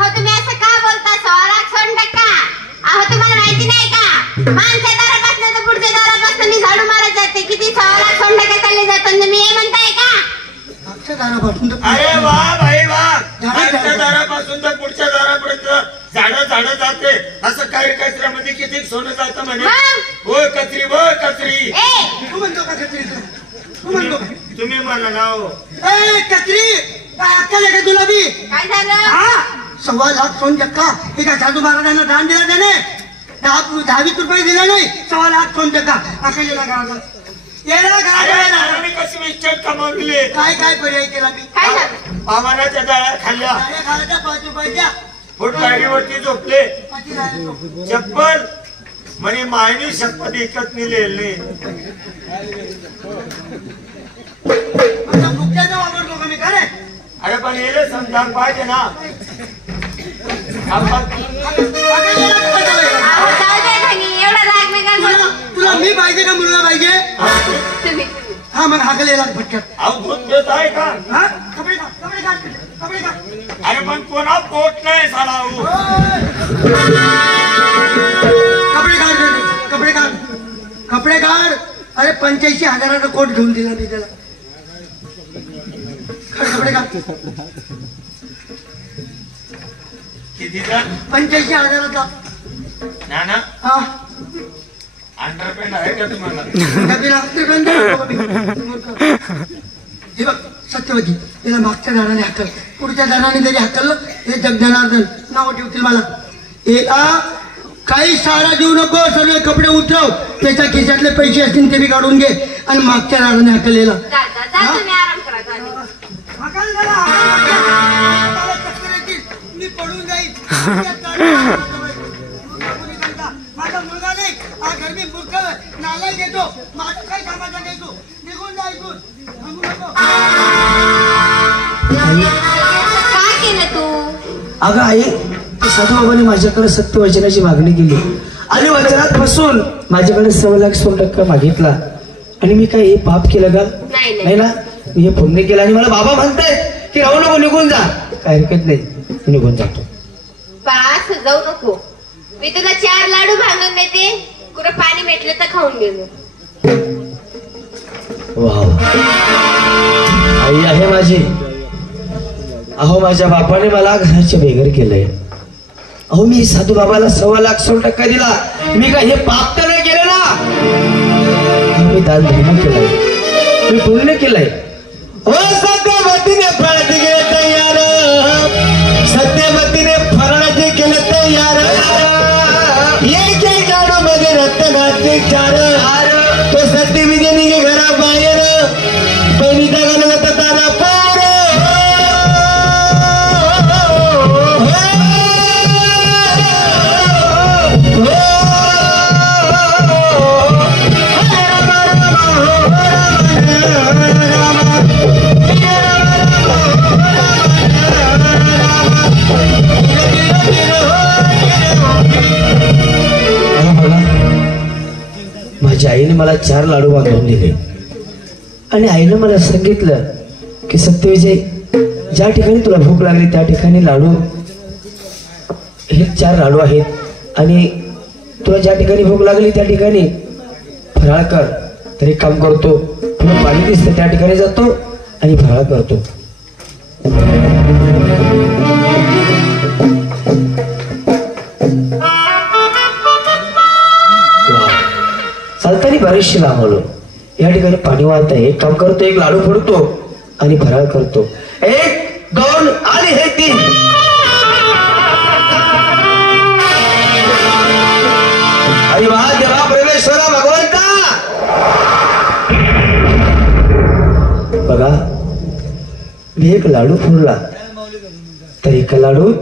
अहो तुम्ही असं का बोलता? 16,00,000 अहो तुम्हाला माहिती नाही का? माणसा दारापासून तर पुढच्या दारापासून मी झाडू मारत जाते. किती 16,00,000 चालले जातात तुम्ही हे म्हणताय का? अरे वा भाई वा, मागच्या दारापासून तर पुढच्या दारापर्यंत झाडं जाते. असं काही कचऱ्यामध्ये किती सोनं जातं म्हणे. हो कचरी हो कचरी. तू म्हणतो का कचरी? तू म्हणतो तुम्ही म्हणा ना हो. कचरी काय अक्कल आहे का तुला बी? काय झालं? 1,25,000 हे काय साधू महाराजांना दान दिला त्याने? 10-20 रुपये दिले नाही. 1,25,000 अकलेला घराला कशी मिस्टेक कमावली. काय पर्याय केला मी? काय झालं? पावानाच्या जाळ्या खाल्ल्या. 5 रुपयाच्या फुटगाडीवरती झोपले. चप्पल म्हणे मायनी शपथ विकत नेले. वापरतो का मी? का रे? अरे पण येले समजा पाहिजे ना. अहो जाऊ दे धनी, एवढा राग नका करू. तुला मी पाहिजे का मुलगा पाहिजे? तुम्ही हा मग हाकलेला फटक्यात. अहो दूध देत आहे का? हा कपडे का? अरे पण कोणा पोट नाही साला. कपडे काढ. अरे 85,000 कोट घेऊन दिला मी त्याला. कपडे काढ. कितीचा? 85,000. ना ना हा अंडरपॅन्ट आहे का तुम्हाला? हे बघ सत्यवती, त्याला मागच्या दाराने हाकल, पुढच्या दाराने जरी हाकललं हे जगजनार्दन नाव ठेवतील मला. काही सारा देऊ नको, सर्व कपडे उतरव, त्याच्या खिशातले पैसे असतील ते बी काढून घे आणि मागच्या दाराने हाकलेला. तुम्ही आराम करा. मी पडून जाईल. माझा मुलगा नाही, हा घर मी मूर्ख नाला घेतो. माझं काही कामाचा नाही. तू निघून जा इथून. काय केलं तू? अगं आई, साधू बाबांनी माझ्याकडे सत्य वचनाची मागणी केली आणि वचनात फसून माझ्याकडे 1,00,000 मागितला. आणि मी काय हे पाप केलं का? नाही ना, मी हे पुण्य केलं. आणि मला बाबा म्हणताय की राहू नको, निघून जा. काय हरकत नाही, मी निघून जातो. पास जाऊ नको. मी तुला 4 लाडू भांगून देते. कुठं पाणी भेटलं तर खाऊन घे. वाव, आई आहे माझी. अहो माझ्या बापाने मला घराच्या बेघर केलंय. अहो मी साधू बाबाला 1,00,000 दिला. मी काय हे पाप तर नाही केलं ना. मी दान धर्म केलाय, मी पुण्य केलंय. सत्यवतीने फळाचे केले तयार, सत्यवतीने फळाचे केले तयार. एक झाडू मध्ये रक्त घातले 4. तो सत्य विजयनी घरा बाहेर बहिणीचा गणवत तारा पार. माझ्या आईने मला 4 लाडू बांधून दिले आणि आईने मला सांगितलं की सत्यविजय, ज्या ठिकाणी तुला भूक लागली त्या ठिकाणी लाडू, हे 4 लाडू आहेत. आणि तुला ज्या ठिकाणी भूक लागली त्या ठिकाणी फराळ कर. तरी काम करतो, तुला पाणी दिसतं त्या ठिकाणी जातो आणि फराळ करतो. चालताना बरेचसे लांब आलो. या ठिकाणी पाणी वाहत आहे. एक काम करतो, एक लाडू फोडतो आणि फराळ करतो. 1, 2 आणि हे 3. अरे वा देवा परमेश्वरा भगवंता. बघा, मी एक लाडू फोडला तर एका लाडूत